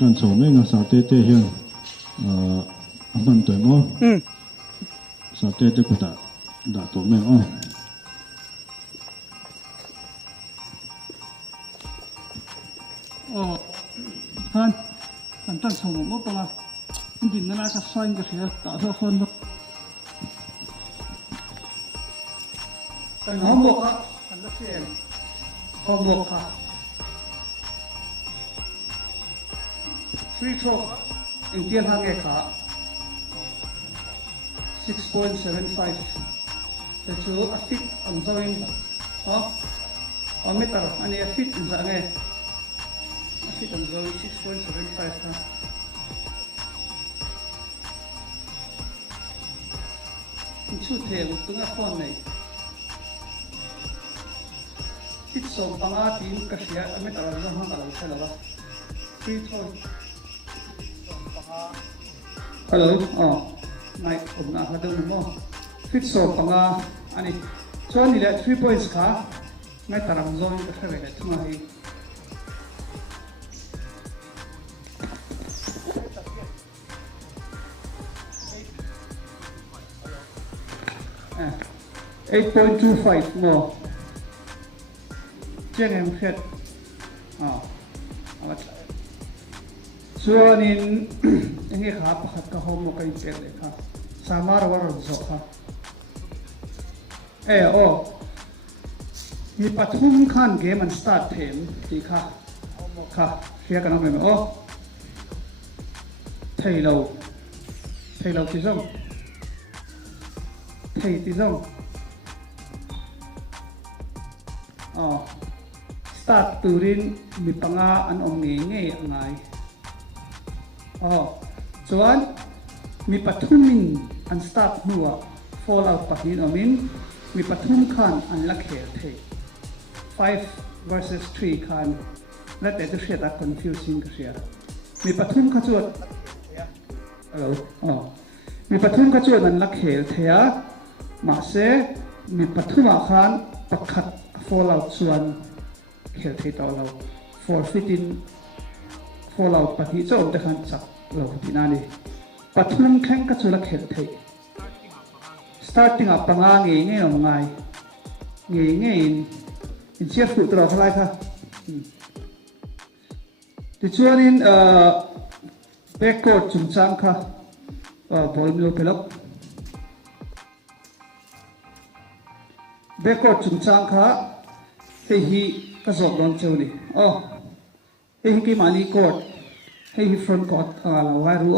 chân sổ mấy ngà sao tê tê hiền anh bạn tuổi mò sao tê tê của ta đã tổ mèo anh chân sổ một mốc bằng anh nhìn nó là cái xanh cái gì tạo ra hơn mất cái nó một á anh nó xem còn một à free throw in tiền hàng ngày cả 6.75 thế chú a fit ang zawin meter ani a fit in za nge a fit ang zawin 6.75 ha chu the tunga phone này fit som panga tin ka sia a meter ang zawin ha ka la free throw hello micผมนะมาดูมั้งฟิตโซปังอ่ะอันนี้ส่วนนี้แหละ3 points ค่ะไม่ตารางโซนก็แค่ไหนทั้งหมด 8.25 more เจ้าเงินเพชรส่วนนี้ยังไงครับขัดกับห้องมกันเป็นเลยครับสามารถว่าเราจะครับมีปฐุมขั้นเกมมันสตาร์ทเทมดีค่ะค่ะเรียกกันเอาไปไหมไทยเราที่ซ่องไทยที่ซ่องสตาร์ทตูรินมีปังอาอันองเงี้ยอะไรส่วนมีปฐุมินอันสตาร์ทหัว fall out ปะหินอมินมีปฐุมขันอันลักเหตุเท5 versus 3ขันและแต่จะเสียดาย confusing ก็เสียมีปฐุมขจวดมีปฐุมขจวดอันลักเหตุเทียมาเสมีปฐุมขันประคัด fall out ส่วนเหตุเทต่อเรา forfeiting fall out ปะหินจะอมแต่ขันสักเราที่นั่นเลยปฐุมแข่งขจวดลักเหตุเทstarting up ปังอาเงี้ยหน่อยเงี้ยอินเชียร์ฟุตตลอดเท่าไรค่ะที่ช่วงนี้แบ็กโคดจุ่มจังค่ะบอลมิโลเปล็อกแบ็กโคดจุ่มจังค่ะเฮ้ยกระสอบโดนเจ้าดิเฮ้ยกี่มาลีโคดเฮ้ยฟรอนต์โคดเราไว้รู้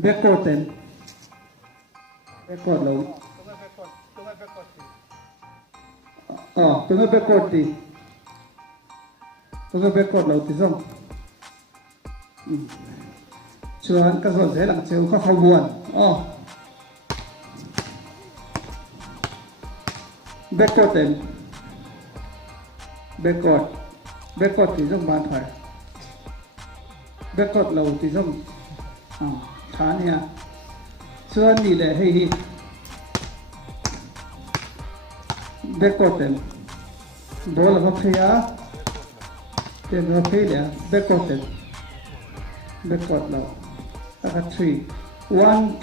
แบ็กโคดเต็มแบ็กโคดเราตัวนี้แบ็กโคดดีตัวนี้แบ็กโคดเราที่ซ่องชวนกระสอบเสียหลังเจ้าเขาขบวนแบ็กโคดเต็มแบ็กโคดที่ซ่องบานถอยแบ็กโคดเราที่ซ่องฐานเนี่ยส่วนนี้แหละให้แบ็กโคดเต็มบอลมาเพียเต็มมาเพียเลยแบ็กโคดเต็มแบ็กโคดเราแล้วก็3 1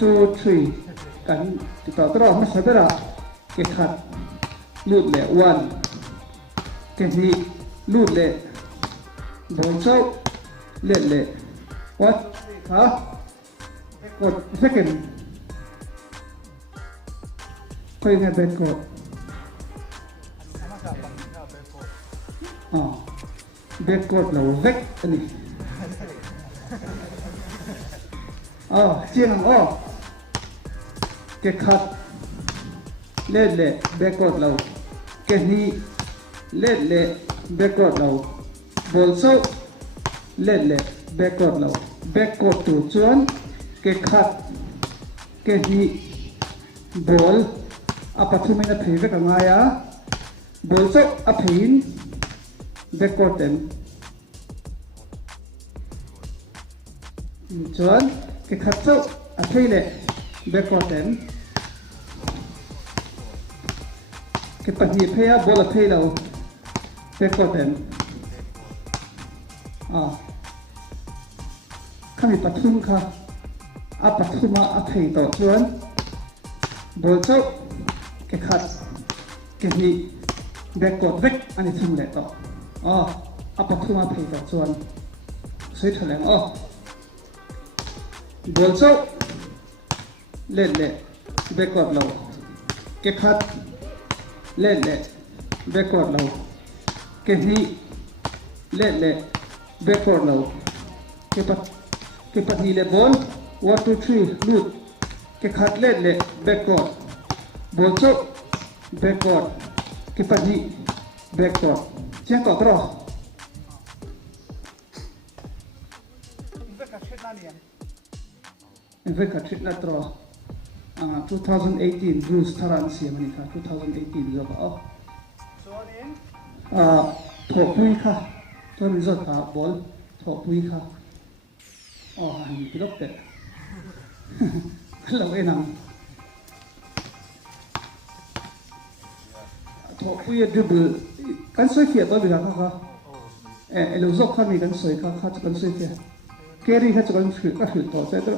2 3กันติดต่อตลอดไม่ใช่ตลอดเก็บขัดลูดเลย1เก็บที่ลูดเลยบอลเจ้าเล่นเลยวัดฮะกด second ก็ยังไงแบ็กโคดแบ็กโคดเราเวกอันนี้เจียงเก็บขัดเล่นเลยแบ็กโคดเราเก็บนี้เล่นเลยแบ็กโคดเราบอลโซ่เล่นเลยแบ็กโคดเราแบ็กโคดตัวจวนเก็บขัดเก็บนี้บอลปัจจุบันเพย์เวกันไงบอลโซ่เพย์แบ็กโคดเต็มจวนเก็บขัดโซ่เพย์เลยแบ็กโคดเต็มเก็บปัจจุบันเพย์บอลเพย์เรา backward ten kami pathum kha a pathuma a thei to chuan ball chau ke khat ke ni backward vek ani thum le to a pathuma thei to chuan sei thaleng ball chau lên lệ backward low cái khát lên lệ backward low cái hi lên lệ backward low cái bắt hi lệ ball 1 2 3 loop cái khát lên lệ backward ball chốt backward cái bắt hi backward chẳng có trò in fact a trip na trò 2018 Bruce Taran siya manika 2018 zo ka thọ pui kha to mi zo ka ball thọ pui kha han pilok te lo enang thọ pui dribble kan soi khia to bi kha lo zo kha mi kan soi kha kan soi khia carry kha kan soi ka hil to se to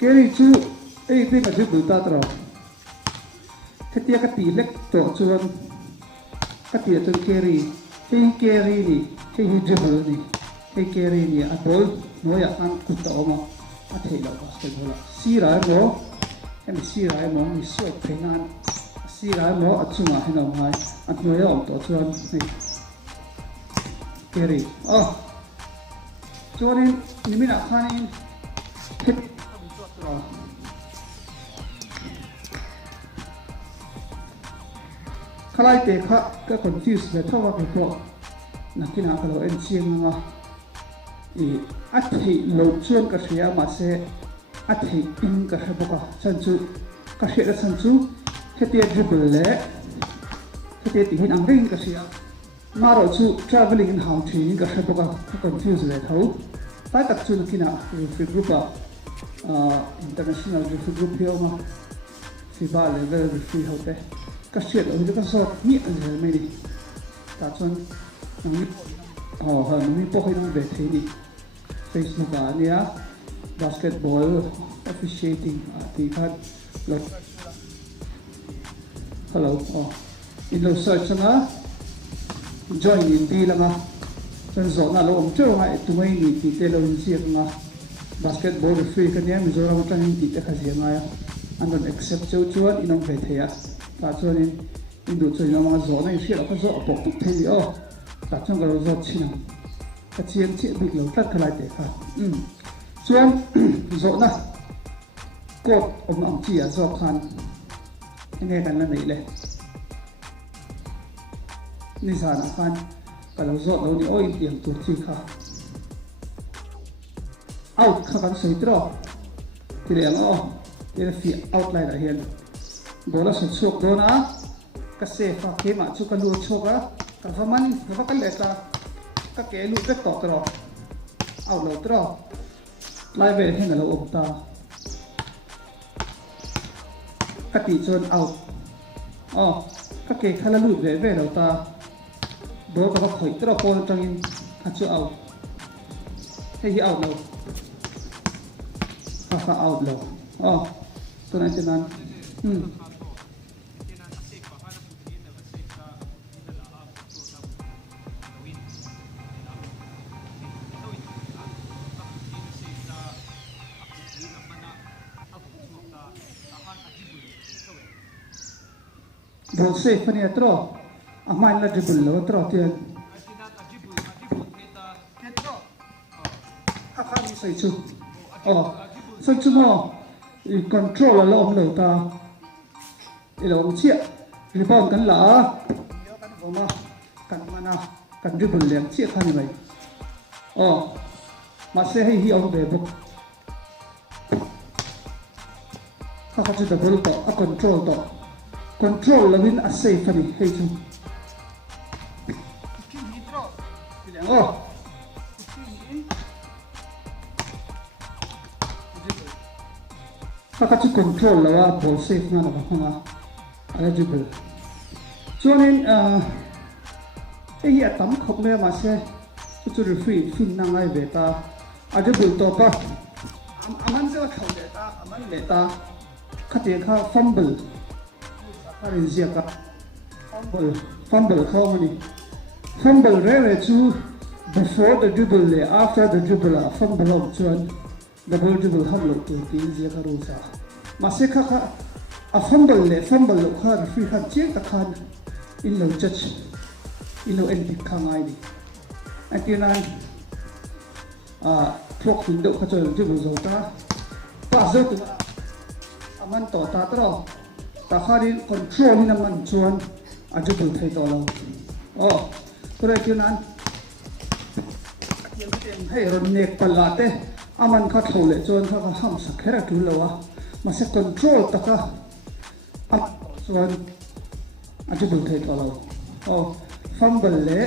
carry chu ei pe ka dribble ta tro khatia ka ti lek to chuan ka ti to carry ni hei dribble ni hei carry ni a ball no ya an ku ta oma a thei lo basketball si ra mo em si ra mo ni so penan si ra mo a chunga hena mai a no ya om to chuan ni carry chuan ni mina khanin hit khalai te kha ka confuse le thawa ko ko nakina ka lo en chiang nga a thei lo chuan ka hria ma se a thei in ka heboka chanchu ka hria chanchu hetia dribble le hetia ti hin ang ring ka hria maro chu traveling in how thi ka heboka ka confuse le thau ta tak chu nakina referee group international referee group hioma FIBA level referee hote ka hria lo ka so ni an mai ni ta chuan mi po hin ve thei ni Facebook ania basketball officiating ti khat lot hello in lo search na join in ti langa chan zo na lo om chu ma tu mai ni ti te lo in si nga basketball referee ka nia mizoram tang ti te kha sia nga ya and don't accept chu chuan inong ve thei a ta chuan in du chu na ma zo na in si lo ka zo pok thei ta chuan ka zo chinang ka chiang chi big lo tat khalai te kha chuan zo na kot om ang chi a zo khan nge kan la nei le ni sa na khan ka lo zo lo ni oi tiang tu chi kha out kha kan sei tro ti le ang ti le fi outline a hian bola sa chok do na ka se fa ke ma chu ka lu choka ka faman ka ka le ka ka ke lu te to tro out lo tro lai ve hen lo om ta ka ti chon out ka ke khala lu ve lo ta do ka khoi tro ko tang in ka chu out hei hi out lo ka out lo to na tenan ball safe ni atro amain la dribble lo atro tian ha mi sai chu sai chu mo control la om lo ta lo om chia rebound kan la kan boma kan mana kan dribble lem chia khan mai ma se hi om be bok ha chu double to a control to control lawin a safe ani hei chu ka chu control lawa ball safe na ba hanga ala dribble chuanin ไอ้เหี้ยตั้มขบเลยมาเช่จุดฟรีฟินนั่งไงเบต้าอาจจะบุลตัวปะมันจะว่าเขาเบต้ามันเบต้าขัดเองข้าฟัมเบิลข้าเรียนเสียกับฟัมเบิลเข้ามานี่ฟัมเบิลเรื่อยๆจู before the dribble เลย after the dribble อะฟัมเบิลออกจวน double dribble ห้ามหลุดตัวตีนเสียกับรู้ซะมาเช่ข้าอะฟัมเบิลเลยฟัมเบิลลูกข้าฟรีขัดเจี๊ยบตะคันอินโลจัดอินโลเอ็นติดข้างไงดิไอ้ที่นั่นพวกหินดุเขาจะจุดบุญตาป้าเจ้าตัวมันต่อตาตลอดแต่ข้าดิคอนโทรลนี่มันชวนจุดบุญให้ต่อเราก็เลยที่นั้นยังเต็มให้รถเนกปลาเต้มันข้าโทรเลยชวนข้าห้ามสักแค่ดูแล้ววะมาเซ็ตคอนโทรลตะข้าชวนจุดบุญให้ต่อเราฟัมเบิลเลย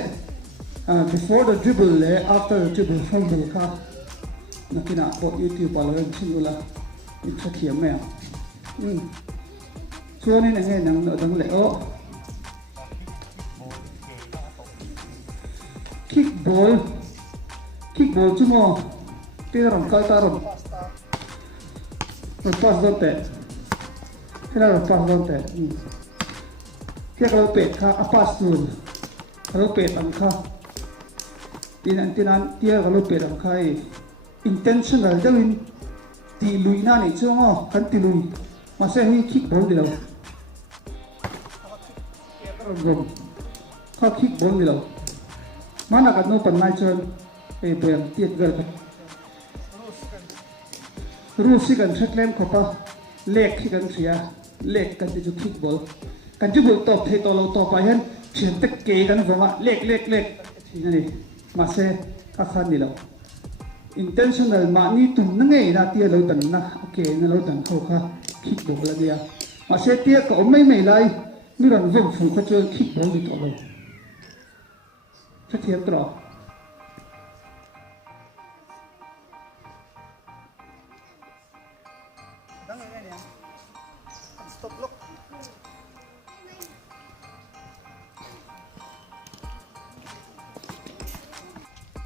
before the dribble เลย after the dribble fumble ค่ะนักกีฬาบท YouTube อะไรกันชิมดูละอินทเขียมแมวช่วงนี้นั่งนั่งดังเลยคิกบอลจุ่มตีรำก้าวตารำปัสโดนเตะให้เราปัสโดนเตะเที่ยวเราเป็ดค่ะปัสโดนเราเป็ดอังค่ะที่นั่นเที่ยวเราเป็ดอังค่ะintentional จะวินตีลุยนั่นเองช่วงกันตีลุยมาเสียให้คิกบอลดีแล้วเขาคิกบอลดีแล้วมันอาจจะโน้ตปัญหาจนเปลี่ยนเตี้ยเกินไปรู้สิกันเช็คเล่มเขาปะเล็กที่กันเสียเล็กกันจะคิกบอลกันจะบุกตบเทตัวเราต่อไปเห็นเฉียนตะเกียกันผมว่าเล็กที่นี่มาเสียข้าขันดีแล้ว intentional มานี่ตุ่มนั่งไงนะเตี้ยเราตันนะโอเคนั่นเราตันเขาค่ะคิกบอลอะไรอย่างมาเสียเตี้ยก็ไม่ไรนี่เราเริ่มฝึกเขาจะคิกบอลดีต่อเลยจะเทียบต่อ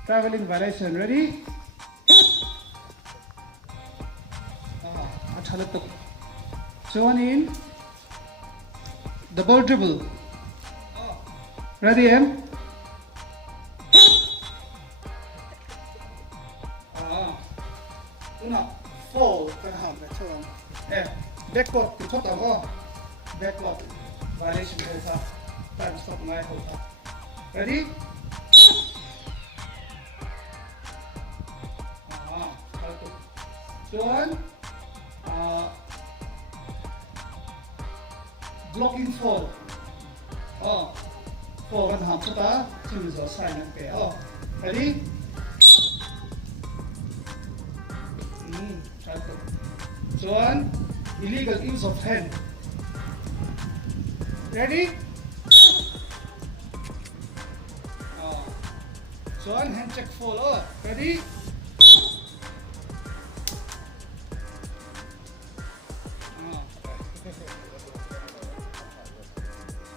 traveling variation ready अच्छा लगता so one in double dribble ready em una fall กันหามไปช่วงbackward คุณชอบต่อก็ backward variation เลยครับ time stop ง่ายครับ ready John, blocking fall. Fall kan ham kita choose a sign okay. Ready? John, illegal use of hand. Ready? John, hand check fall. Ready?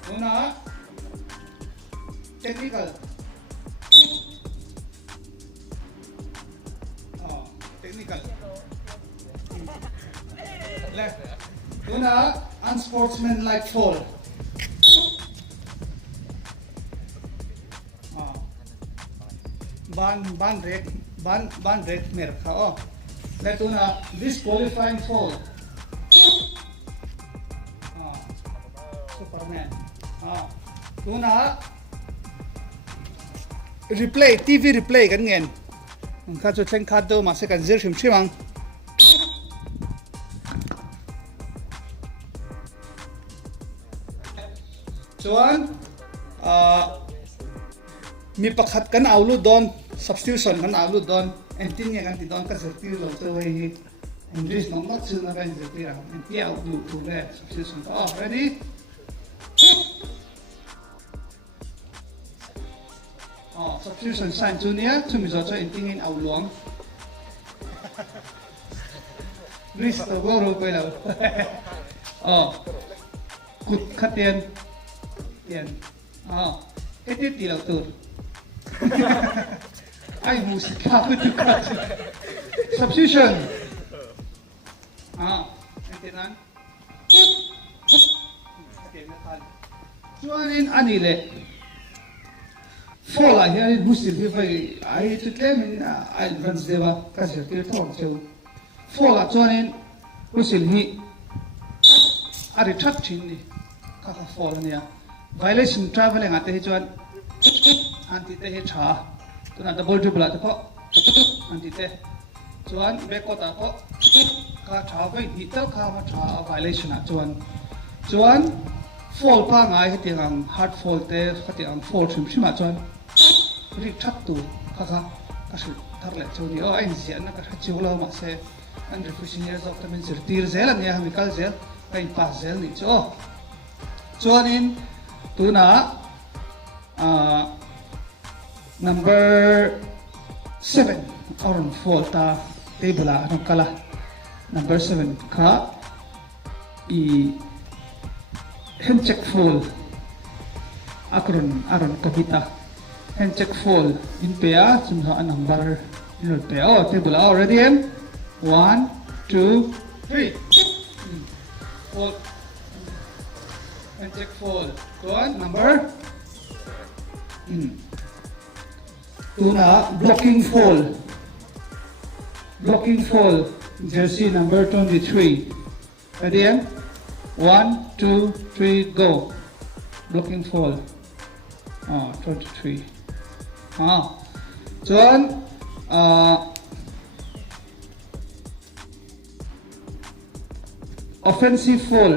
Una technical technical left Una unsportsmanlike fall ban red mer kha let Una disqualifying fall Superman Una replay TV replay kan ngen kha chu thleng khat do ma se kan zir shim mang chuan mi pakhat kan aulu don substitution kan aulu don entin nge kan ti don ka zirti lo to hi English no mat chu na kan zirti ra enti au du tu le substitution ready substitution sign junior to me so enting in au luang list to go ro pe lo kut khat tiền hết tí đầu từ anh mù xịt cao với từ cả substitution anh tên anh cho nên anh ấy lệ Fola here in Hustil Hifai, I to claim in Advance Deva, Kasir Tirton, so Fola Jonin, Hustil He are the touch in the Kaka Folania. Violation traveling at the Hijuan anti the Hicha, to not double double at the pot, anti the Juan Bekota pot, Katawa, Hital Kama violation at Juan. Juan fall pang I hitting on hard fall there, hitting on fall trim Shimachuan. Rik chat tu kaka kasu tarle choni oh ai sian na ka chiula ma se and refusing years of the minister tir zel an ya mikal zel kain pas zel ni cho chuanin tuna number 7 aron falta table a no kala number 7 ka I hand check fall aron kapita hand check fall in pair sumha number in pair oh table already in 1 2 3 fall hand check fall go on number tuna blocking fall jersey number 23 ready in 1 2 3 go blocking fall 23 John offensive fall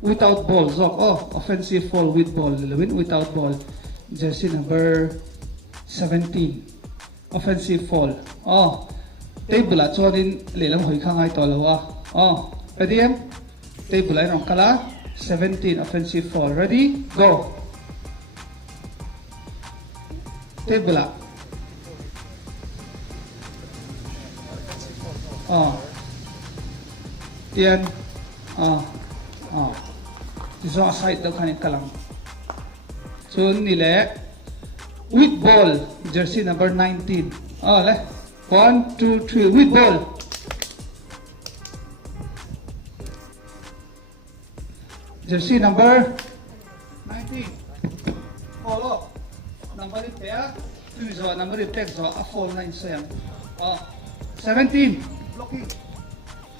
without ball offensive fall with ball without ball jersey number 17 offensive fall table at John lelam hoi khangai tolawa ready table ay rong kala 17 offensive fall ready go table up yan this is side daw kanin kalang so nile with ball jersey number 19 le 1 2 3 with ball jersey number 19 follow number in pair 2 is number in text a fall 9 7 17 blocking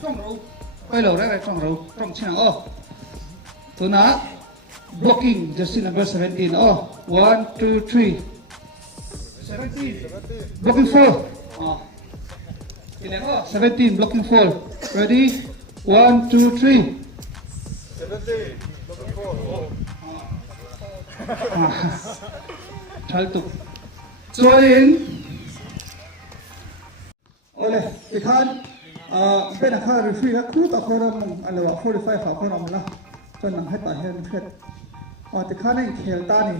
trong row quay lầu ra trong row trong channel to na blocking jersey number 17 1 2 3 17 blocking 4 17 blocking 4 ready 1 2 3 17 blocking 4 잘 또 join ole ikhan ben akha referee khu ta khoram alawa 45 ha khoram la to nang heta hen phet tikhan en khel ta ni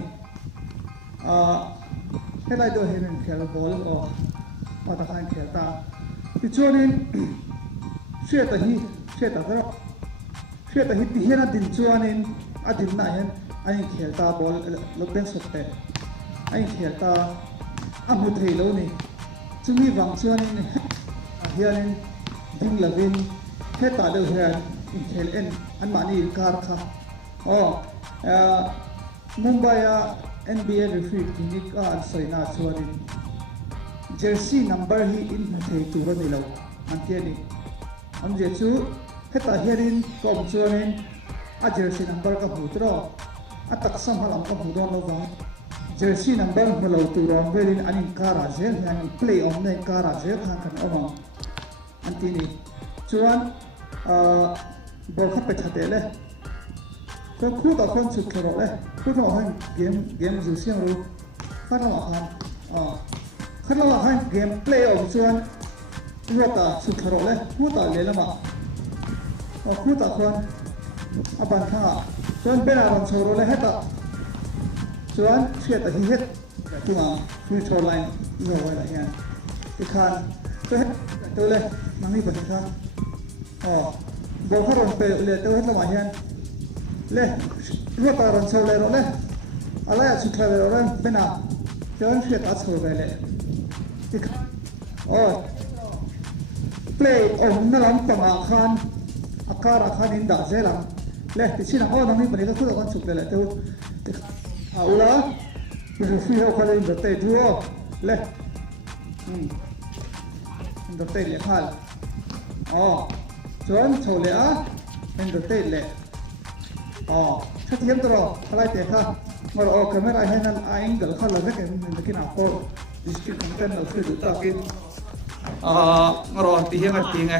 helai do hen khel ball ta khan khel ta ti chonin she ta hi ti hena din chuanin adin na hen ai khel ta ball lopen sotte ai khel ta amu thei lo ni chumi wang chuanin hianin ding lavin heta do hian in khel en an mani kar kha Mumbai NBA referee clinic an soina chuanin jersey number hi in thei tur ni lo antiani amje chu heta hianin kom chuanin a jersey number ka hutro atak sam halam ka hudon lo wang jersey number holo turon verin anin kara zel hian play on nei kara zel khan kan omang antini chuan ball kha pe thatele so khu ta khon chu khero le khu ta han game zu siang ru khana ma khan game play on chuan rota chu khero le khu ta le lama khu ta khon aban kha chuan bena ron choro le heta chuan thriat a hi het tunga free throw line no wa la hian ikhan so het to le mangi ba kha ball kha ron pe le to het lama hian le rota ron choro le ro le อะไรสุดท้ายเราเริ่มเป็นอ่ะเจ้าเสียตัดสูบไปเลยโอ้เพลย์องค์นั่นล้ำต่างอาคารอินดาเซลังเล่ที่ชินะโอ้น้องนี่ปนิก็คือคนสุดเลยตัวเอาละคือฟิวเขาเลยอินดาเตดูเล่อินดาเตเลยฮัลอ๋อจวนโชว์เลยอ่ะอินดาเตเลยอ๋อชัดเจนตัวเราอะไรเตะค่ะมาเอาแคมราให้นั่นไอ้อิงกัลข้าเลยนะแกมันกินอ่ะโอ้ดิสติคอนเทนต์เราคือดูตากินมาเอาตีให้มันตีไง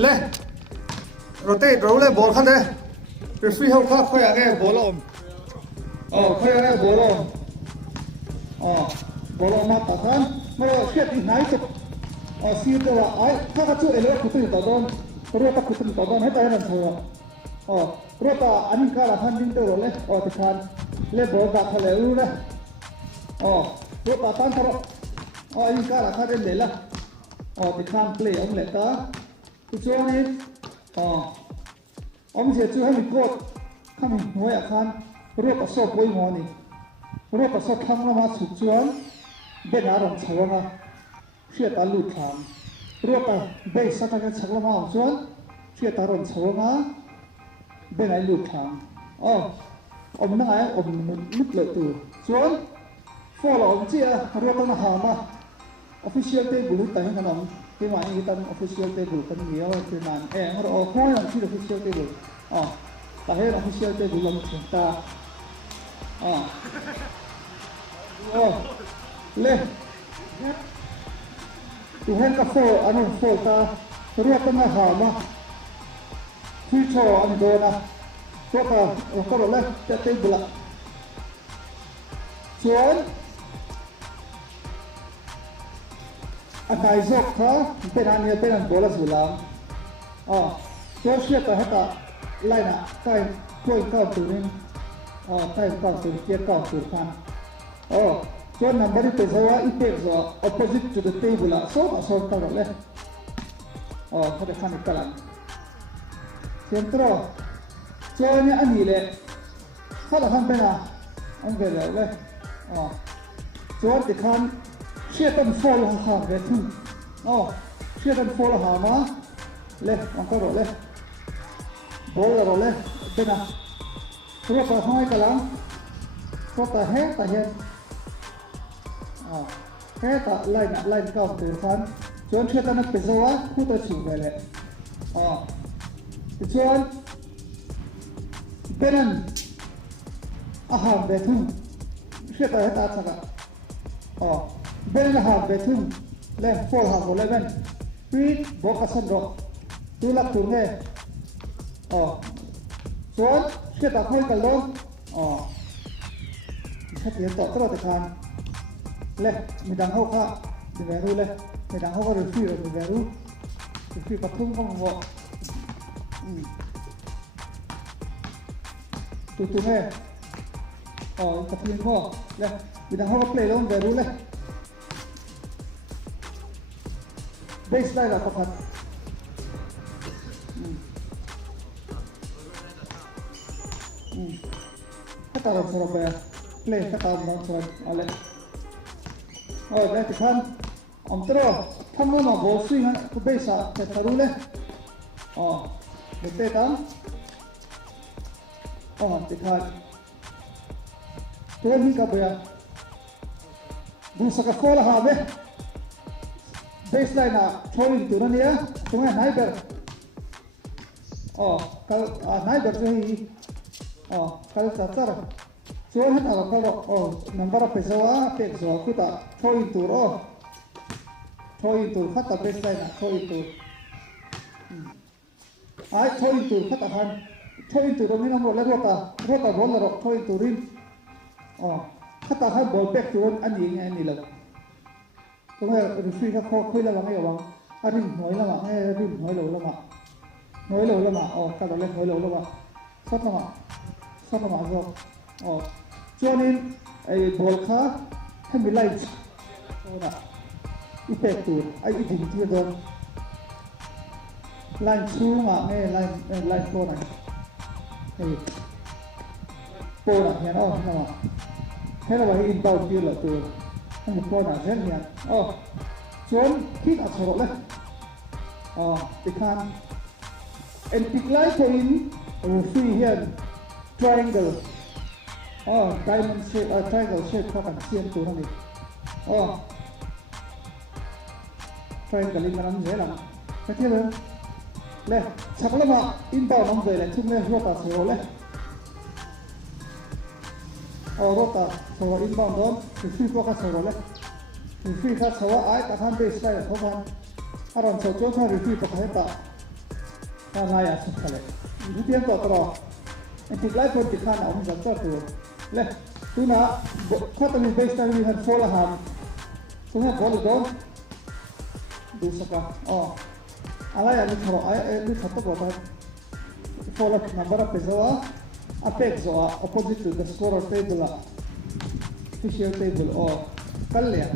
เล่โรเตทเราเล่บอลขั้นเลยรีฟรีเขาค่อยอะไรบอลลมค่อยอะไรบอลลมบอลลมมาตัดกันมาเชื่อที่ไหนสุดซีตัวไอ้ถ้าเขาช่วยเอเล่คุยต่อโดนรู้ว่าคุยต่อโดนให้ตายนั่นเถอะรู้ว่าอันนี้ก็ละพันดิ้งตัวเลยที่คันเล่บอลดักเลยรู้เลยรู้ว่าตั้งทารอันนี้ก็ละคันเล่นเลยละที่คันเพลย์อมเล็ตทุกช่วงนี้อมเสียช่วยให้มีกดข้ามหัวอาคารรู้ว่าสอบไว้หมอนี่รู้ว่าสอบทำมาสุดช่วงเดินอารมณ์เฉยนะเชื่อตาลุดทางรู้ว่าเบสสักการเฉยมาช่วงเชื่อตาอารมณ์เฉยมาเดินไอ้ลุดทางอมนั่งไอ้อมลุดเลยตัวช่วงฟอลล์อมเจ้ารู้ว่าต้องหามา official table แต่ให้ขนมที่ว่าอีตัน official table กันเดียวคือมันเราเอาข้ออย่างที่ official table แต่ให้ official table ลงถึงตาเล่ตัวเห็นกับโฟอันนั้นโฟตาเรียกต้องหามาที่โชว์อันโดนะตัวตาเราก็เลยจะ table ละส่วนอันไหนจบเขาเป็นอันนี้เป็นอันโบลัสบุลามตัวเชื่อต่อให้ต่อไล่นะใต้กล้วยก้าวตัวนี้ใต้ก้าวตัวเกียร์ก้าวตัวพันส่วนนัมเบอร์ที่เป็นว่าอีเพ็กซ์ว่า opposite to the table ละโซ่ต่อโซ่ต่อกันเลยเขาจะขันอีกกลังเซ็นทรัลส่วนนี้อันนี้เลยเขาจะขันเป็นอันเดียวเลยส่วนที่ขันเชื่อต้นโฟล์หางเด็ดทุ่งเชื่อต้นโฟล์หางมาเล่อันก็รอเล่บอลรอเล่เป็นรู้ว่าห้อยกลังรู้ว่าเฮ้ตาเห็นเฮ้ตาไล่ก้าวตัวฟันชวนเชื่อต้นเป็นตัวคู่ตัวชิงไปเลยชวนเป็นอาหารเด็ดทุ่งเชื่อตาเฮ้ตาสักเบลหาเบทุมเล่ฟอลหาโมเลเวนฟีดบอกสันดอกตัวลักตัวเนี่ยส่วนเชื่อตาค่อยกันลงถ้าเปลี่ยนต่อตลอดทางเล่ไม่ดังเขาค่ะไม่แวรู้เลยไม่ดังเขาก็เรื่องฟีดไม่แวรู้ฟีดกับทุ่งก็งงตัวเนี่ยกับเพียงข้อเล่ไม่ดังเขาก็เพลย์ลงแวรู้เลยเบสไลน์ละพัดถ้าตาเราสระเบะเพลย์ถ้าตาเราสระอะไรได้ที่ขั้นตรอทำมาบอลสวิงฮะก็เบสจะทะลุเลยเด็กเตะตั้งที่ขั้นตัวนี้กับเบะดูสักข้อละหาเบะbaseline throwing to na niya tunga neighbor kal neighbor jo hi kal tatar so han ala kal number of pesawa tek so kuta throwing to khata baseline throwing to ai throwing to khata han throwing to ro ni na mo la rota ball ro throwing to rin khata han ball back to an ni laตรงนี้รีฟีก็คุยแล้วไม่เอาอันนี้หน่อยละมั้งริมหน่อยโหลละมั้งหน่อยโหลละมั้งการเล่นหน่อยโหลละมั้งสักละมั้งก็ช่วงนี้ไอ้บอลขาให้มีไลท์โอ้น่ะอีเพ็กตัวไอ้อีดิ่งที่โดน line 2 mà nghe line 4 này thì 4 là hiện không nào thế là vậy in bao nhiêu là từ anh 4 là rất hiện xuống khi ở sổ đấy thì kan and pick light in free here triangle diamond shape triangle shape các bạn xem từ này triangle in làm dễ lắm cái thế luôn này chắc là mà in bao năm về là chúng lên rota sổ đấy rota sổ in bao đó thì free các sổ đấy thì free các sổ ai các han baseline không han aron sổ cho thằng free các hết ta này à sắp lại đi tiêm vào đó anh thích lại phần khan ông dẫn cho tôi này tôi nói khác từ baseline mình hơn 4 là ham tôi nói ball đó đủ saka alai anh throw ai đi phát vào đó 4 là number up zo apex zo opposite to the scorer table official table kalle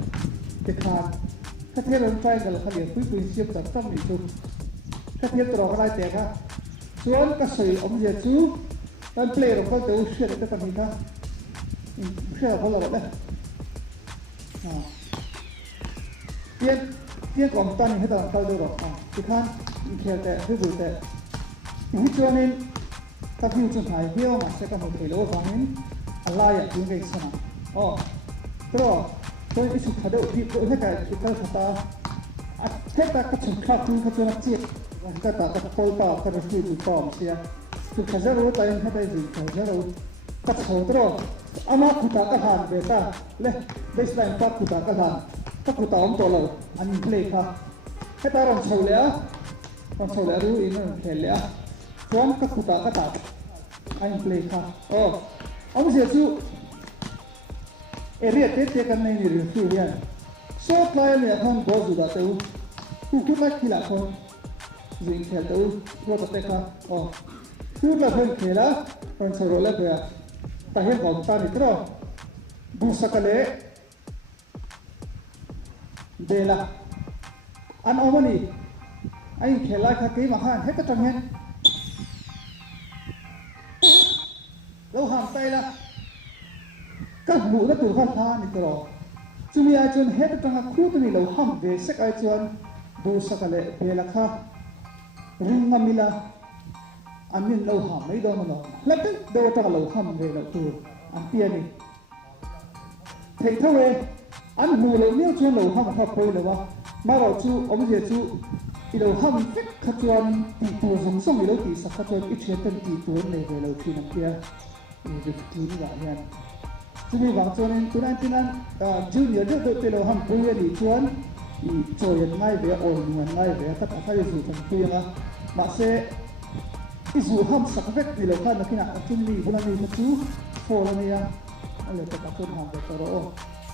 cái khan cái thế lần triangle khác biệt với principle tập tâm itu cái thế trò cái này thế xuống cái sợi ông giờ chú đang play rồi có tới share cái phần này share có là đấy tiên còn tan hết rồi tao được rồi thì khan khéo thế với bụi thế những cho nên các phiêu chuẩn hay phiêu mà sẽ có một cái lỗ vàng nên alai à chúng cái sao rồi tôi đi chụp thằng đậu thì tôi thấy cái ta thế ta có chụp khác cũng có chụp chiếc cái ta có coi tao cái gì cũng tao xia chụp cái gì rồi tay hay gì cái gì rồi cái thằng đó ama kuta cái hàng về ta le baseline ta kuta cái hàng ta kuta ông tổ lâu anh play khác cái ta làm sầu lẽ rồi in khéo lẽ còn cái kuta cái ta anh play khác ông giờ chú area tete kan nei ni fu hian so tlai me thon bo zu da teu ku la khila khon zin khel teu ro ta te kha ku la khon khela kon so ro la ba ta hian bom ta ni tro bu sakale de la an omani ai khela kha ke ma han he ta tang hen lo ham tai la các vụ đã từ phát ra như thế chúng mình ai chọn hết trong khu vực này lâu hầm về sắc ai chọn đủ sắc lệ về là khác rung ngâm mila anh mình lâu hầm mấy đâu mà nó lập tức đâu trong lâu hầm về là từ anh tiền đi thấy thôi về anh mù lâu nếu chọn lâu hầm hợp phôi là mà rồi chú ông già chú đi lâu hầm thích khát chọn tỷ tuổi sống sống đi lâu tỷ sắc khát chọn ít chuyện tên tỷ tuổi này về lâu khi năm kia về tỷ như vậy chúng mình vắng cho nên tôi đang junior được đội tuyển ham bùi đi chuan chơi ngay về ổn ngay về tất cả các dù thành tiền mà sẽ dù ham sắc vết thì lâu hơn là khi nào chúng mình bulan này một chú phô là này là tất cả con hàng về đó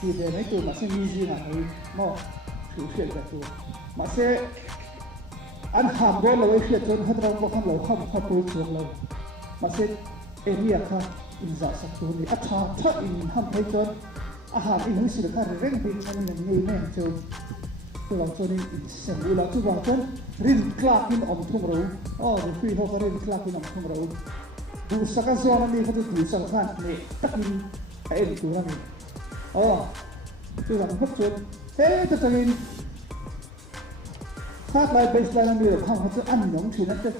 thì để mấy tụi mà sẽ như gì nào nó thử chuyện cái tụi mà sẽ ăn ham bol là cái chuyện hết rồi có ham lâu không có bùi chuan lâu mà sẽ area khác in giả sắc tụi này ắt thà in ham thấy chọn hàng in hơi sự khác rèn bình anh nhận người này cho tôi làm cho nên xem như là tôi bảo chọn rin clark in ông thung rồi rồi phi họ có rin clark in ông thung rồi đủ sắc cái zone này có thể đủ sắc khác này tất nhiên cái em tụi này tôi làm hấp chọn thế tôi cho nên khác lại baseline này là không có ăn nhóm chuyệnนั้น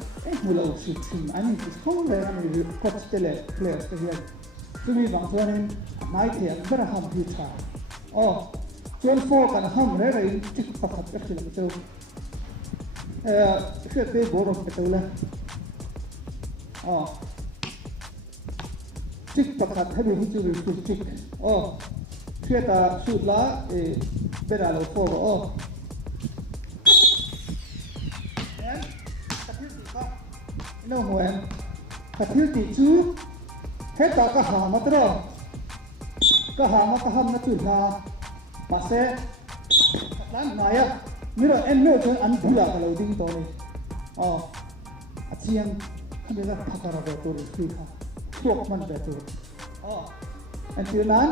mùi lâu sự tình anh không lẽ này có thể là player cái gì chúng mình vắng cho nên mai thì anh rất là ham thích cả chọn phô cả ham đấy rồi thích phát cái chuyện đó chuyện đấy bố rồi cái đó là thích phát hay bị hút chửi thích chuyện ta sụt lá bên nào phô rồi nó mùi cái thiếu tỷ chú hết cả cái hàng mà đó cái hàng mà cái hầm nó chửi là mà sẽ làm này á nếu là em nữa cho anh bù lại cái đầu tiên tôi này chiang không biết là thằng nào về tôi được không thuộc mình về tôi anh chưa nói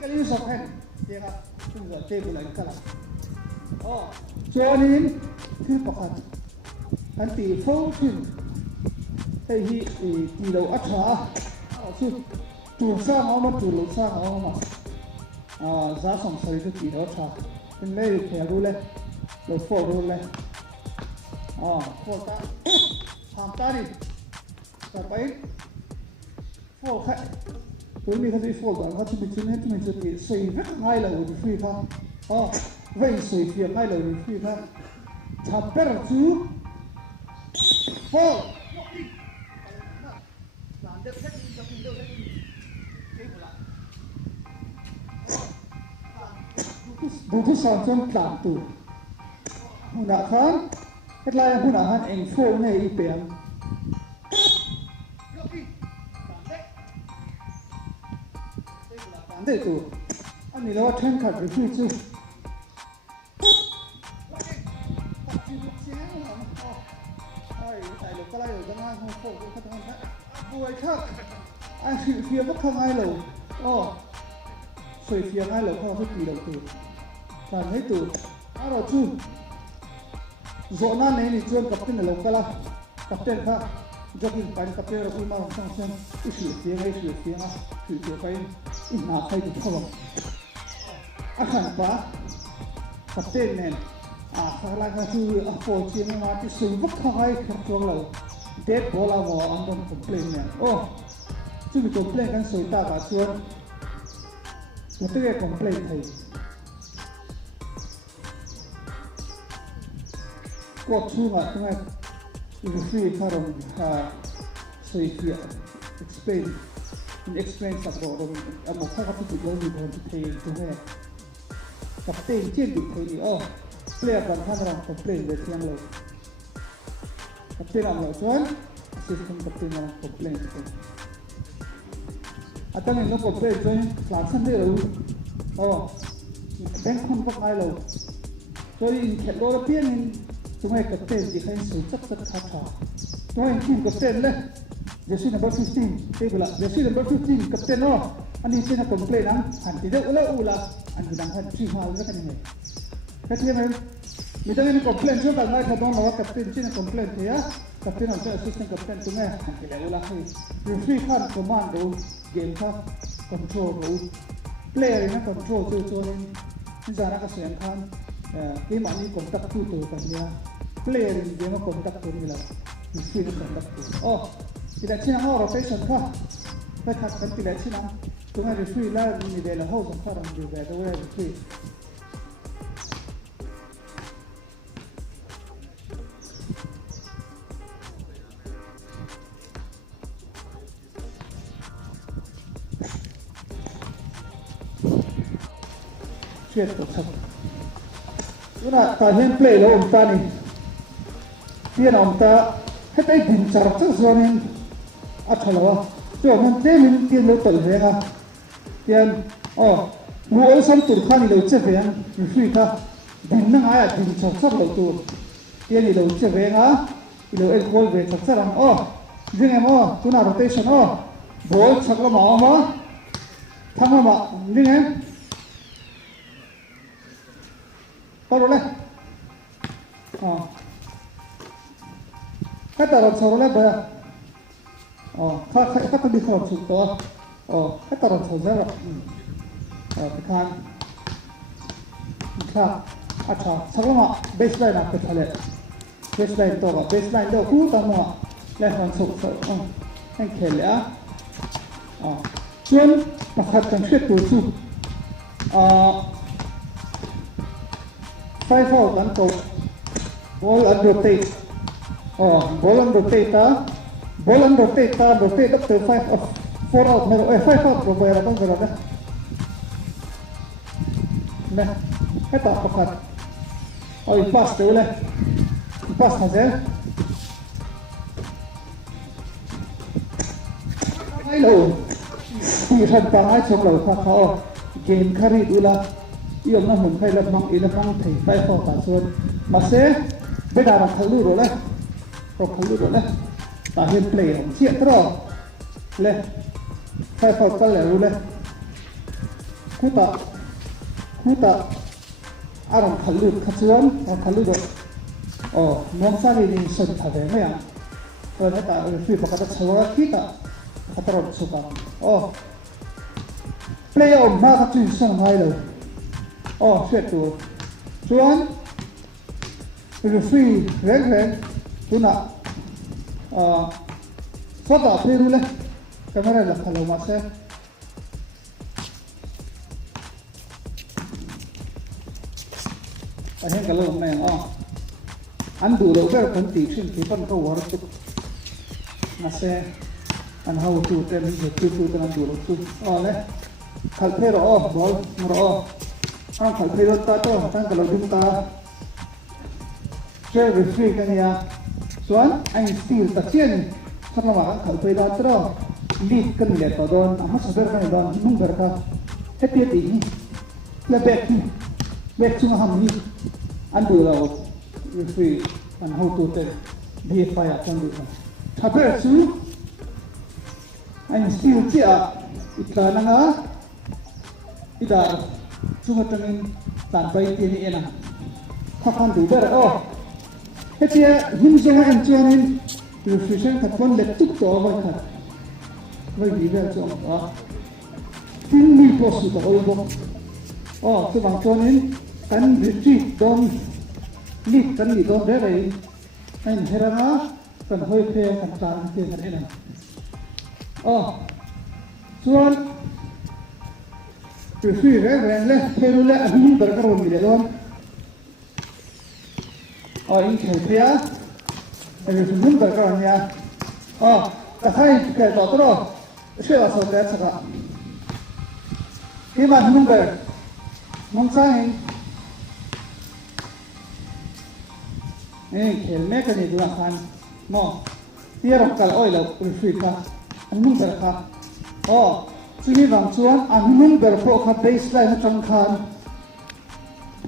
cái lý do khác gì à ซึ่งจะเจ็บอะไรกันล่ะอ๋อจอนี้คือปกติอันตีโฟขึ้นไอ้ที่ตีเราอัดขาสุดจูนสร้างเอามาจูนเราสร้างเอามาจ้าสงสัยจะตีเราขาเป็นเล่ห์แข็งรู้เลยเราโฟรู้เลยโฟตาทำตาดิต่อไปโฟแค่ตัวนี้เขาจะโฟก่อนเขาจะมีชิ้นนี้ที่มันจะมีสีไม่ง่ายเลยดีฟรีครับไม่สีเพียงง่ายเลยดีฟรีครับทับเปอร์จูโฟดูที่สองจนกลางตัวหุ่นอาหารเฮ็ดไรหุ่นอาหารเองโฟในอีเปียงได้ตัวอันนี้เราว่าเทนขัดหรือฟิวจูไอ้ลูกก็ไล่อยู่ข้างล่างของโฟกัสทางนั้นป่วยครับไอ้เฟียก็ข้างไอ้เราสวยเฟียง่ายเราเข้าทุกปีเราตัวการให้ตัวเราจูโซน่าเนี่ยนี่ชวนกับเต้นเราก็ละกับเต้นครับจะกินไปกับเต้นเราคุยมาสองเส้นอีเสียไปอีหน้าใครดูเขาอาขันปะกับเต้นเนี่ยข้างล่างก็คือโฟจีนมาที่สูงวัดข้างไอ้ขันตัวเราเด็ดบอลเราอันนั้นคอมเพลนเนี่ยซึ่งคอมเพลนกันสวยตาบาดชวนมันต้องคอมเพลนไทยก็ช่วยทำไมอีกสิ่งที่เราสวยเสีย explain สักตัวเราเอามาข้าวที่ติดเรามีคนที่เทใช่ไหมกับเต้นเชี่ยนดิเทนี่เปลี่ยนกันข้างเราคอมเพลนเลยเสียงเรากับเต้นเราส่วนsystem กับเต้นเราคอมเพลนอาจารย์เนี่ยเราคอมเพลนจนคลาสสั้นได้เราแบงค์คนพวกไอ้เราโดยอินเทอร์โลเปียนทำไมกับเต้นที่ให้สูงสักขาดทำไมทีมกับเต้นเลยเดี๋ยวชื่อ number 15เต้นละเดี๋ยวชื่อ number 15กับเต้นอันนี้เป็นคอมเพลนนะหันที่เด็กอุละอันที่ดังหันที่มาแล้วกันยังไงแค่ที่นั้นมีแต่เรื่องคอมเพลนช่วยกันได้เขาต้องบอกว่ากับเต้นชื่อคอมเพลนเทียกับเต้นเราจะ assistant กับเต้นตรงนี้หันที่เด็กอุละให้ดูฟรีขั้น command ดูเกมครับ control ดู player นะ control ตัวนี้ที่จะนักเสียงขั้นเกมอันนี้คอนแทคตัวกันเนี่ย player เกมคอนแทคตัวนี่แหละดูฟรีคอนแทคตัวtidak cina rotation kah? Kita kan tidak cina. Tunggu referee lah ini dia lah host sekarang juga ada referee. Shit, betul. Una tahan play lo tani. Dia nampak kita ingin cara sesuatu Atalawa, cuma dia mungkin lo terlihat, dia buat satu kali lo ceknya, mesti kah, dengan ayat di cakap lo tu, dia ni lo ceknya, lo ekor bercakap dengan tu nak rotation ball cakap mau thang dengan, tahu le, kata orang tahu le ber kata di kalau contoh, kata orang saja, tekan, अच्छा, सगळं baseline आपके थाले, baseline तो का baseline तो खूप तमो, left hand सुख हैं खेले चुन पखात कंशे तुझू, 5 out kan kau, ball and rotate, ball and rotate up to 5 out, 4 out, 5 out berapa ya kan berapa? Nah, kita pakat, pass tu lah, pass saja. Hello, tiada pangai cakap kau game kari tu lah, ia nak mungkin lemang thei 5 out tasud, masih beda orang kalu lah, tapi play siap terus, leh 5 out kalau leh, kuta นี่แต่อารมณ์ขันลุดขัดชวนขันลุดมองซาลีนี่สุดท้ายไม่ยังตอนนี้แต่ฟีปกติชาวคิดขัดรถสุกันเพลย์ออกมาขัดจุดส่งให้เลยเสียตัวชวนฟีเร่งตัวน่ะสอดเพลย์รู้เลยแคมเมราหลักขันลงมาเสียแต่เห็นกันแล้วไม่ยังอันดูเราแบบคนตีขึ้นที่ต้นก็วอร์ตุนะเซ่อัน how to เต็มที่ตัวนั้นดูเราตุเลยขัดเพลย์บอลมรขัดเพลย์ตาโต้ตั้งแต่เราดึงตาเชื่อรีฟรีกันเนี่ยส่วนไอ้สตีลตะเชียนสักหน่อยขัดเพลย์ตาลีดกันเลยตอนนั้นอามาสเปอร์กันตอนนุ่งเบอร์ค่ะเฮติตีและเบกช่วงห้ามนี้อันดูเรารีฟรีอัน how to เต็มดีไฟกันดูถ้าเบอร์ซูไอ้สตีลเจ้าอีกแล้วนะอีดาช่วงตอนนี้ตันไปที่นี่นะถ้าฟังดูเบอร์เฮติหิมจงอันจวนนี้รีฟรีชั่นขัดวันเล็กทุกตัวไว้ค่ะไม่ดีแบบจงทิ้งมีโพสต์ตัวเองคือบางจวนนี้กันรีฟรีโดนลีดกันลีดโดนได้เลยไอ้เฮรานะกันห้อยเพลกันจานเกี่ยกันเองส่วนรีฟรีเร่งเลยเพลย์เลยอันนี้เบอร์การ์มีเลยโดนอินเทอร์เฟียรีฟรีเบอร์การ์เนี่ยแต่ให้เกิดต่อตัวช่วยเราส่งเดชสักที่มันนุ่งเบอร์มองซ้ายนี่เขียนแม่กันนี่ดูหลังคันมองที่เรากล่าวแล้วรีฟรีค่ะอันนุ่งเบอร์ค่ะซึ่งนี่บางส่วนอันนุ่งเบอร์พวกเขาเบสไลน์จังคัน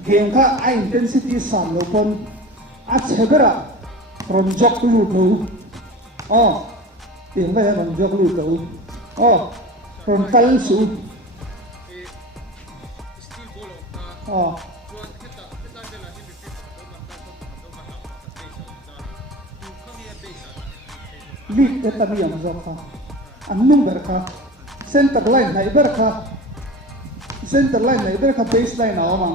เกมค่ะไออินเทนซิตี้สั่นลงคนอัดเชเบอร์รอนจ็อกลูกดูเตียงไปแล้วรอนจ็อกลูกดูรอนตัลสูลีดเอตามีอย่างจบค่ะอันนุ่งเบอร์ค่ะเซนเตอร์ไลน์ไหนเบอร์ค่ะเซนเตอร์ไลน์ไหนเบอร์ค่ะเบสไลน์เอามา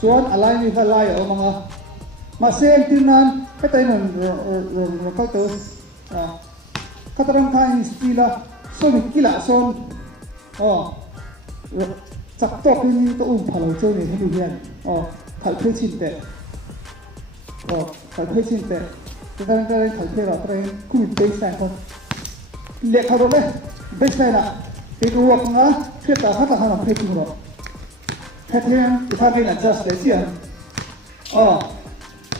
ส่วนอะไรนี่ก็ไล่เอามาเซนที่นั้นก็แต่นั่นเราเข้าตัวก็ตรังทายสตีละส่วนกีฬาส่วนจับตัวเป็นตัวพลังโจนี่ให้ดูเห็นถ่ายเพลชินเตะถ่ายเพลชินเตะแต่ตอนนั้นถ่ายเพลเราเองคุยเบสไลน์คนเล็กเขาดูเลยเบสไลน์น่ะเป็นตัวของอ่ะเชื่อตาเขาตาเขาหนักเพลจริงหรอเพลจเนี่ยถ้าเป็นอันจัสเลยสิ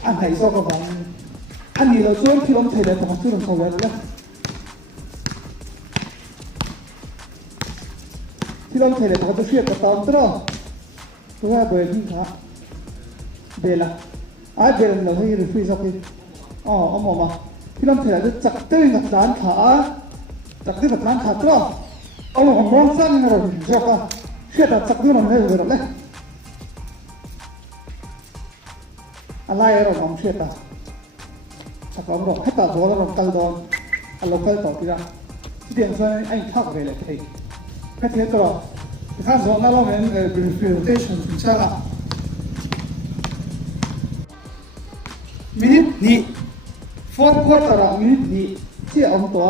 อันไหนโซ่ก็ฟังอันนี้เราช่วยที่ลงเทเลของที่ลงเขาไว้แล้วที่ลงเทเลของจะช่วยกับตอนตัวเบอร์ที่ขาเบลล่าเบลเราให้รีฟรีสักทีเอามาที่ลงเทเลจะจับตื้นกับด้านขาจับตื้นกับด้านขาตัวเอาของมองสั้นเราชอบช่วยแต่จับตื้นมันให้เบอร์เลยอะไรเราลองเชื่อตาถ้าเราบอกให้ตาโดนเราตัลโดนเราเคยต่อที่ละที่เดียวกันไอ้ข้าวไปเลยที่แค่เทียบตัวข้าวโดนเราเป็นpresentation ใช่ละมินินี้ fourth quarter มินินี้ที่เอาตัว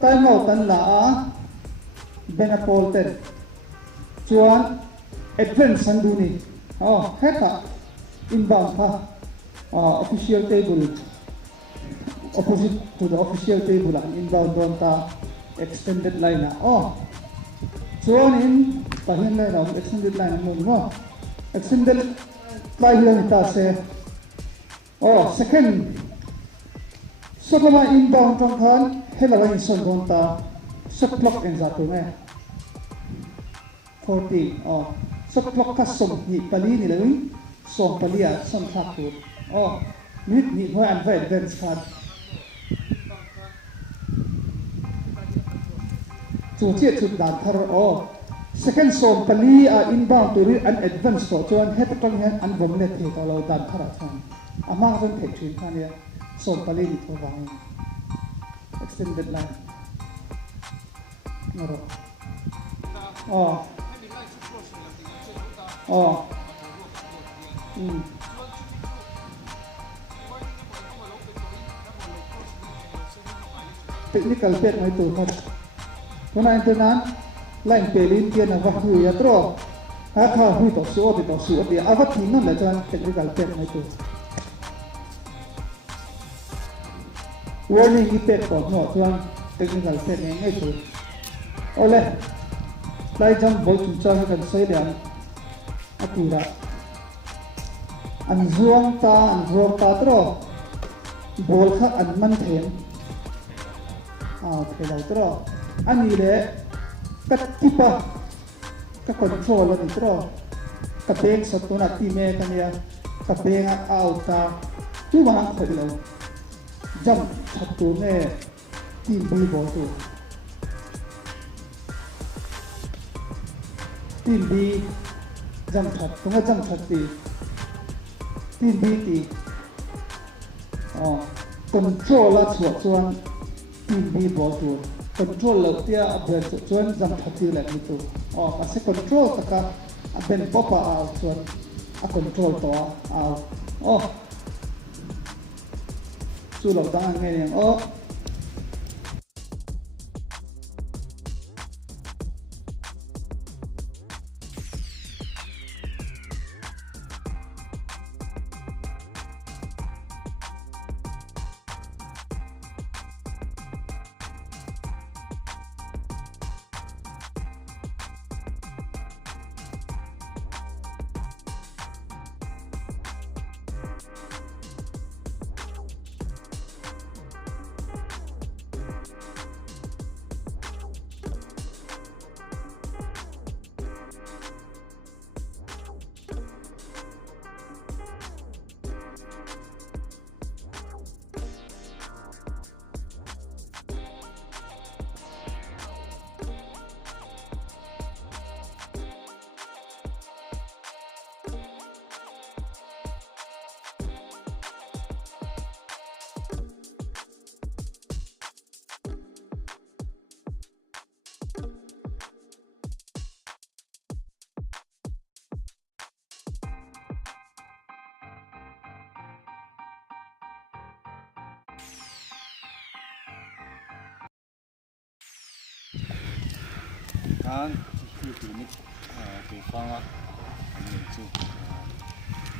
ไต้หวันตันละเบนาโปลเต็นชวนเอ็ดเวนซันดูนี่เฮ็ดอะinbound official table opposite to the official table inbound doon ta extended line so in pahin line extended line mo extended line lang ta se second so kama inbound tong khan helawa in son doon ta shot clock en zato me 40 shot clock ka som ni pali ni langส่งไปเรียส่งทักตัวนี่เพราะอันเวทเดนส์ครับจู่เจี๊ยบจุดด่านทาร second som pali inbound to an advance to chuan het kang hian an vom le the to lo dan thara chan amang ron thei thin khan ya som pali ni to wang extended line ngoro technical pet mai tu khat tuna internan line pelin kian ava hu ya tro ha kha hu to su ti avat ni non la chan technical pet mai tu warning ni pet ko no chuan technical pet ngai tu ole lai jam bol chu cha kan sei lian atura an zuang ta tro bol kha an man them thelo tro ani le kat tipa ka control ni tro ka peng sa tuna ti me kania ka penga auta tu ma khelo jam thatu me ti bi bo tu tin bi jam that tunga jam that ti tin bi ti control la chuan tin bi bo tu control la tia abel chuan jam that ti la ni tu a se control taka a ben popa a chuan a control to a chu lo dang nge yang kanคือถือนิดถือฟังอ่ะอันนี้จู่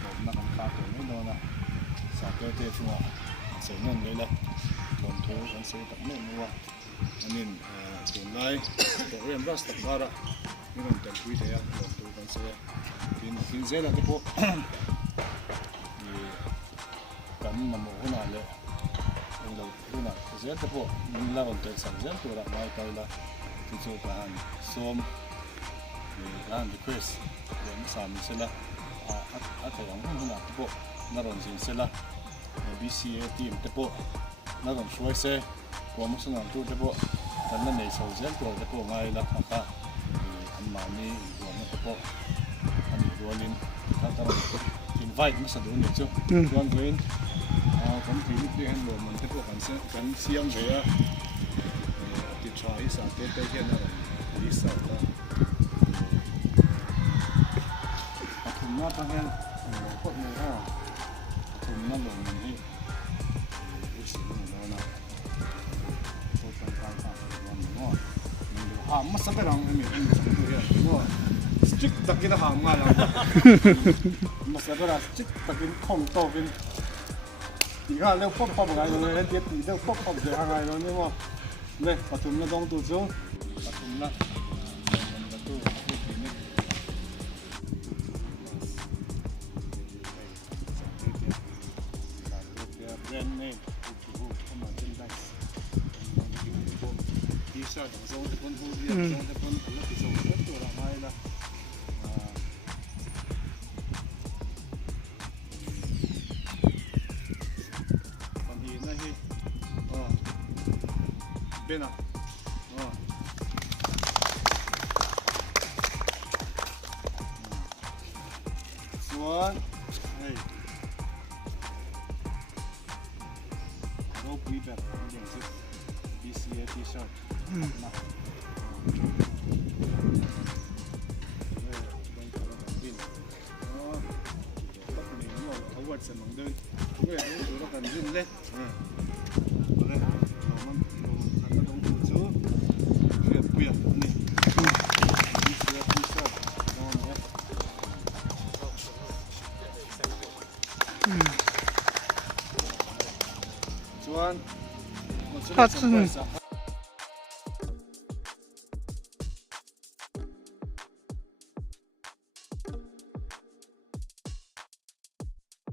ผมนักข่าวตัวไม่โดนอ่ะสาวเต้ชัวเสียเงินเลยแหละผมโทรกันเสียตัดเงินนัวอันนี้ส่วนไรตัวเรียนรัสตัดบาระนี่มันจะคุยเดียวผมโทรกันเสียกินเสร็จแล้วที่พวกกันมันโมโหน่าเลยเราดูน่ะเสร็จที่พวกมันเล่าแต่สั่งเสร็จตัวละไม่ไปละที่จะการซ้อมการรีเควสเรื่องสามเสร็จแล้วแต่ยังไม่หนักที่พวกนักดนตรีเสร็จแล้ว BCA ทีมที่พวกนักดนตรีช่วยเสียกว่ามันสนับสนุนที่พวกตอนนั้นในโซเชียลตัวที่พวกง่ายละค่ะอันมานี่รวมที่พวกอันนี้รวมลินถ้าเราอินไวท์มาสะดวกเนี่ยจ้ะรวมกันผมถือนิดเดียวรวมมันที่พวกกันเสียงเลยอ่ะติดชอยสาวเต้เทียนอะไรดีสาวละถุงน้ำทั้งนั้นพวกนี้ก็ถุงน้ำลงมันที่รู้สึกเหมือนกันนะตัวเป็นการทำวันนี้ว่ามันดูหามาสักการังไม่มีอันนี้สักตัวเดียวว่าสติ๊กตะกี้หางมาแล้วมาสักการังสติ๊กตะกี้ของโตเป็นอีกอ่ะเรื่องพวกพอมไงเลยเรื่องเด็ดเรื่องพวกพอมเสียหายแล้วนี่ว่าเลยปฐุมละต้องตัวจูปฐุมละประตูที่ที่นี่แบรนด์เนมผู้เข้ามาเป็นได้ที่ชาติของโซนที่คนผู้เรียนโซนที่คนผู้ที่ส่งเสริมตัวละไม่ละบางทีนะที่เป็นอ่ะ chuan hey ro pui back ding si BCA t-shirt na award sa mong doon gue dulu kan zoom le boleh naman kata dong tu lihat puya ni BCA t-shirt Chuan, Hudson.